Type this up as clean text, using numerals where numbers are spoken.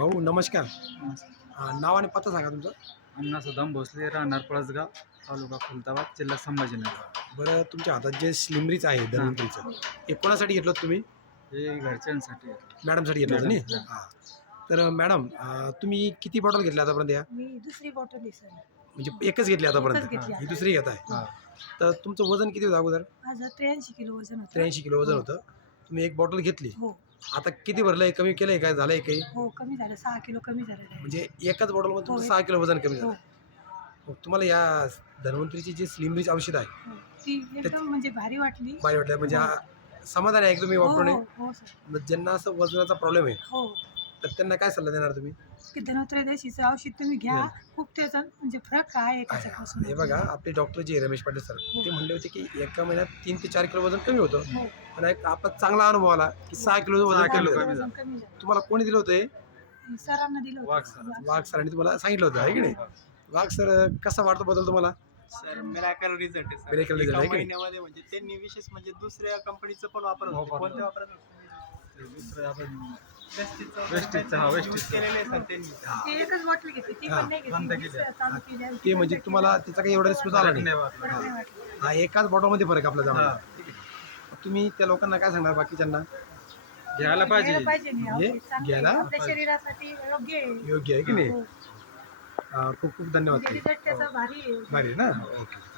भाऊ नमस्कार. नाव आणि पत्ता सांगा तुमचं. अण्णा सदाम भोसले, राहणार पळसगाव, तालुका खुलताबाद, जिल्हा संभाजीनगर. बरं, तुमच्या हातात जे स्लिमरीच आहे धन्वंतरीचं, हे कोणासाठी घेतलं होतं तुम्ही? हे घरच्यांसाठी. मॅडमसाठी घेतलं होतं मॅडम, नाही? हां. तर मॅडम, तुम्ही किती बॉटल घेतल्या आतापर्यंत या? मी दुसरी बॉटल आहे सर. म्हणजे एकच घेतली आतापर्यंत? एकच घेतली ही आता. दुसरी घेत आहे. हां. तर तुमचं वजन किती होतं अगोदर? माझं 83 किलो वजन होतं. 83 किलो वजन होतं. तुम्ही एक बॉटल घेतली. हो आता किती भरलंय, कमी केलंय, काय झालंय काही? हो कमी झालं, 6 किलो कमी झालेलं आहे. म्हणजे एकाच बॉटलमध्ये तुमचं हो, 6 किलो वजन कमी हो झालं. मग तुम्हाला या धन्वंतरीची जी स्लिमरीच औषध आहे, हो ती एकदम म्हणजे भारी वाटली. बरं वाटलं म्हणजे हा समाधान आहे एकदम मी हो वापरून? हो हो सर. मग ज्यांना असं वजनाचा प्रॉब्लेम आहे हो तर त्यांना काय सल्ला देणार तुम्ही? की धनोत्रयोदशीचं औषध तुम्ही घ्या. खूप त्याचा म्हणजे फरक आहे त्याच्यापासून. हे बघा, आपले डॉक्टर जे रमेश पाटील सर, ते म्हणले होते की एका महिन्यात 3 ते 4 किलो वजन कमी होतं. हो पण एक आपला चांगला अनुभव आला की 6 किलो वजन 6 कमी किलो झालं. कमी वजन कमी झालं. तुम्हाला कोणी दिलं होतं हे? सरांना दिलं वाघ होतं. सर. वाघ सरांनी तुम्हाला सांगितलं होतं आहे की नाही? वाघ सर, कसा वाटतो बदल तुम्हाला? सर मिराकल रिझल्ट आहे सर. Miracle result आहे एका की? महिन्यामध्ये म्हणजे त्यांनी विशेष म्हणजे दुसऱ्या कंपनीचं पण वापरत होते. वापरलं. कोणते वापरत होते? दुसरं आपण वेस्टीजचं वेस्टीजचं, हा, use वेस्टीजचं. केलेलं आहे सर त्यांनी. ते एकच बॉटल घेतली, ती हा, पण नाही बंद घेतली. केली. चालू केली आणि ते म्हणजे बंद तुम्हाला केली. त्याचा काही एवढा रिस्पॉन्स आला नाही. फरक नाही वाटला. हा, एकाच बॉटलमध्ये फरक आपला जाणार. हां. ठीक आहे. तुम्ही त्या लोकांना काय सांगणार बाकीच्यांना? घ्यायला पाहिजे. घ्यायला पाहिजे नाही, म्हणजे औषध चांगलं घ्यायला आहे. आपल्या शरीरासाठी योग्य आहे. योग्य आहे की नाही? हो. खूप खूप धन्यवाद. म्हणजे रिझल्ट त्याचा भारी आहे. भारी आहे ना? ओके.